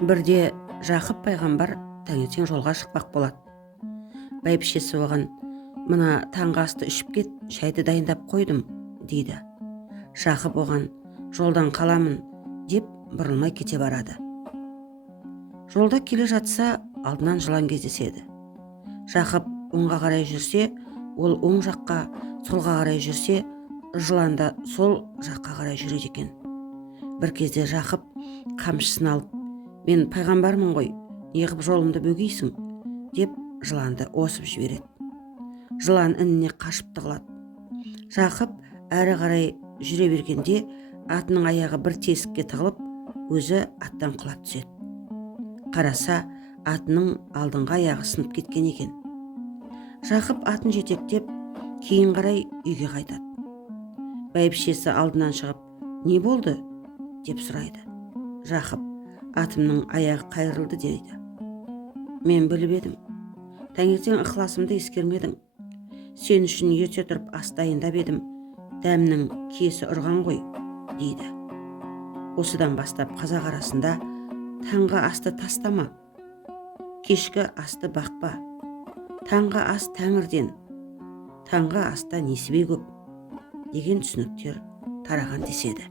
Бірде Жақып пайғамбар таңертең жолға шықпақ болады. Бәйбішесі оған: «Мына таңғы асты ішіп кет, шайды дайындап қойдым», дейді. Жақып оған: «Жолдан қаламын», деп бұрылмай кете барады. Жолда келе жатса, алдынан жылан кездеседі. Жақып оңға қарай жүрсе, ол оң жаққа, солға қарай жүрсе, жылан да сол жаққа қарай жүреді екен. Бір кезде Жақып қамшысын алып: «Мен пайғамбармын ғой, неғып жолымды бөгейсің?» деп жыланды осып жібереді. Жылан ініне қашып тығылады. Жақып әрі қарай жүре бергенде атының аяғы бір тесікке тығылып, өзі аттан құлап түседі. Қараса, атының алдыңғы аяғы сынып кеткен екен. Жақып атын жетектеп, кейін қарай үйге қайтады. Бәйбішесі алдынан шығып: «Не болды?» деп сұрайды. Жақып: «Атымның аяғы қайырылды», дейді. «Мен біліп едім. Таңертең ықыласымды ескермедің. Сен үшін ерте тұрып ас дайындап едім. Дәмнің киесі ұрған ғой», дейді. Осыдан бастап қазақ арасында таңғы асты тастама, кешкі асты бақпа, таңғы ас тәңірден, таңғы аста несібе көп деген түсініктер тараған деседі.